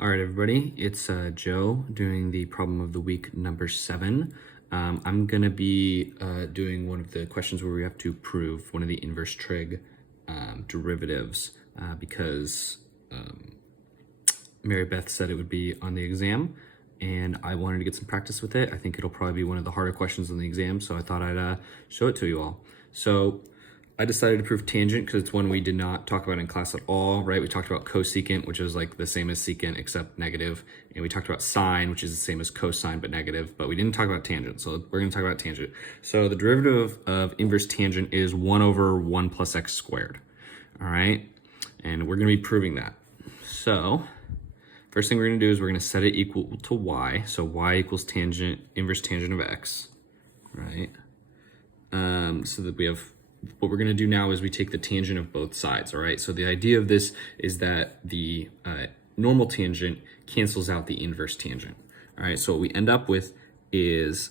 All right, everybody, it's Joe doing the problem of the week number 7. I'm gonna be doing one of the questions where we have to prove one of the inverse trig derivatives because Mary Beth said it would be on the exam and I wanted to get some practice with it. I think it'll probably be one of the harder questions on the exam, so I thought I'd show it to you all. So I decided to prove tangent because it's one we did not talk about in class at all, right? We talked about cosecant, which is like the same as secant except negative. And we talked about sine, which is the same as cosine but negative, but we didn't talk about tangent. So we're gonna talk about tangent. So the derivative of inverse tangent is 1 over 1 plus x squared, all right? And we're gonna be proving that. So first thing we're gonna do is we're gonna set it equal to y. So y equals tangent, inverse tangent of x, right? So that we have, what we're going to do now is we take the tangent of both sides, all right? So the idea of this is that the normal tangent cancels out the inverse tangent, all right? So what we end up with is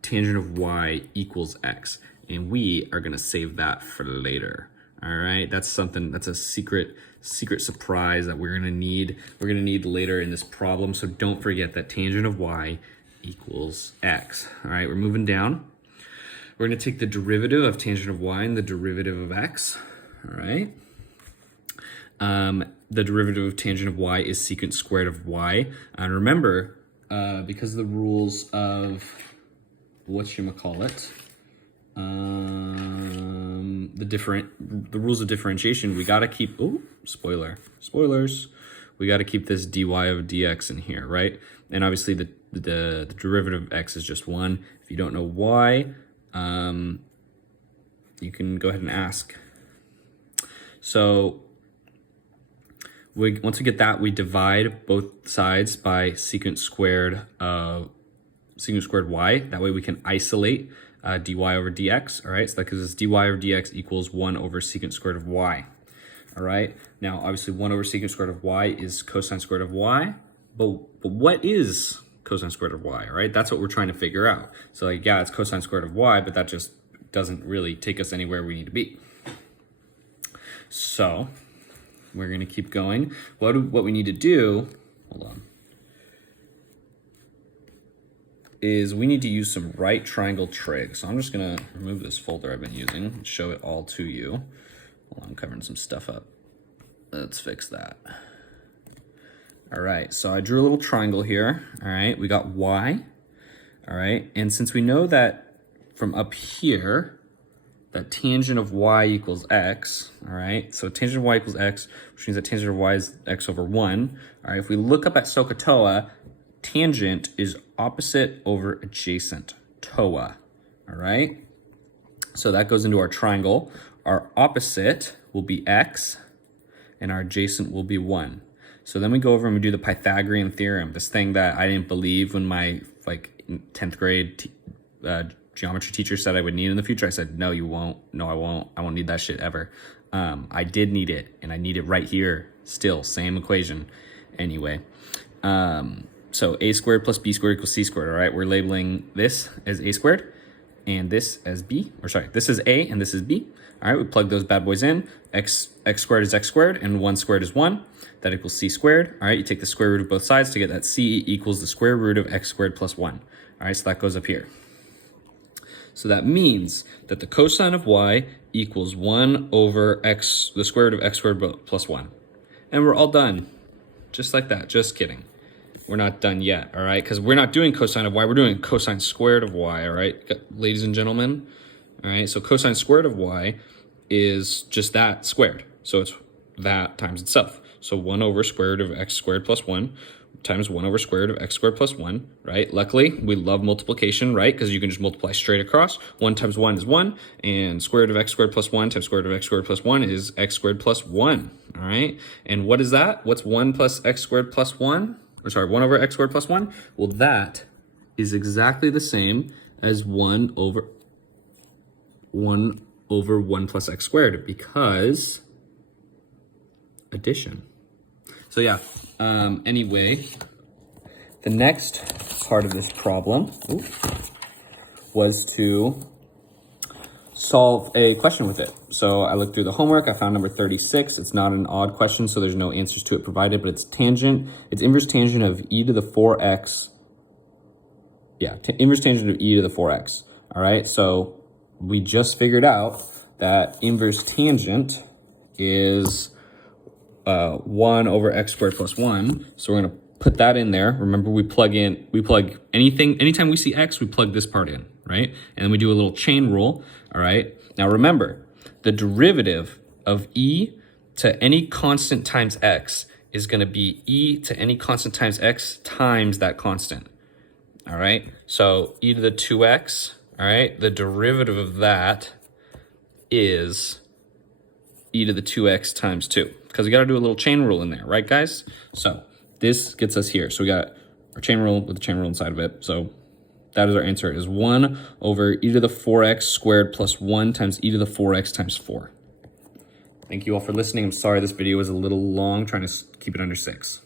tangent of y equals x, and we are going to save that for later, all right? That's something, that's a secret surprise that we're going to need later in this problem, so don't forget that tangent of y equals x, all right? We're moving down. We're going to take the derivative of tangent of y and the derivative of x, all right? The derivative of tangent of y is secant squared of y. And remember, because of the rules of, whatchamacallit, the rules of differentiation, we got to keep, spoilers. We got to keep this dy of dx in here, right? And obviously the derivative of x is just 1. If you don't know why, you can go ahead and ask. So once we get that, we divide both sides by secant squared y. That way we can isolate dy over dx, all right? So that gives us dy over dx equals 1 over secant squared of y, all right? Now, obviously 1 over secant squared of y is cosine squared of y, but what is cosine squared of y, right? That's what we're trying to figure out. So like, yeah, it's cosine squared of y, but that just doesn't really take us anywhere we need to be. So we're gonna keep going. What we need to do, hold on, is we need to use some right triangle trig. So I'm just gonna remove this folder I've been using and show it all to you. Hold on, I'm covering some stuff up. Let's fix that. All right, so I drew a little triangle here, all right? We got y, all right? And since we know that from up here, that tangent of y equals x, all right? So tangent of y equals x, which means that tangent of y is x over 1. All right, if we look up at SOHCAHTOA, tangent is opposite over adjacent, TOA, all right? So that goes into our triangle. Our opposite will be x, and our adjacent will be 1. So then we go over and we do the Pythagorean theorem, this thing that I didn't believe when my 10th grade geometry teacher said I would need in the future. I said, no, you won't. No, I won't. I won't need that shit ever. I did need it, and I need it right here still. Same equation. Anyway, so a squared plus b squared equals c squared, all right? We're labeling this as a squared and this as b, or sorry, this is a and this is b. All right, we plug those bad boys in. X squared is x squared and 1 squared is 1. That equals c squared. All right, you take the square root of both sides to get that c equals the square root of x squared plus 1. All right, so that goes up here. So that means that the cosine of y equals 1 over x, the square root of x squared plus 1. And we're all done. Just like that, just kidding. We're not done yet, all right? Because we're not doing cosine of y, we're doing cosine squared of y, all right? Ladies and gentlemen, all right? So cosine squared of y is just that squared. So it's that times itself. So 1 over square root of x squared plus 1 times 1 over square root of x squared plus 1, right? Luckily, we love multiplication, right? Because you can just multiply straight across. 1 times 1 is 1, and square root of x squared plus 1 times square root of x squared plus 1 is x squared plus 1, all right? And what is that? What's 1 plus x squared plus 1? Or sorry, 1 over x squared plus 1? Well, that is exactly the same as 1 over 1 plus x squared, because addition. So yeah, anyway, the next part of this problem was to solve a question with it. So I looked through the homework, I found number 36. It's not an odd question, so there's no answers to it provided, but it's inverse tangent of e to the 4x. Yeah, inverse tangent of e to the 4x. All right, so we just figured out that inverse tangent is 1 over x squared plus 1. So we're going to put that in there. Remember, we plug anytime we see x, we plug this part in, right? And then we do a little chain rule, all right? Now remember, the derivative of e to any constant times x is going to be e to any constant times x times that constant, all right? So e to the 2x, all right? The derivative of that is e to the 2x times 2, because we got to do a little chain rule in there, right, guys? So this gets us here. So we got our chain rule with the chain rule inside of it. So that is our answer, is 1 over e to the 4x squared plus 1 times e to the 4x times 4. Thank you all for listening. I'm sorry this video was a little long, trying to keep it under 6.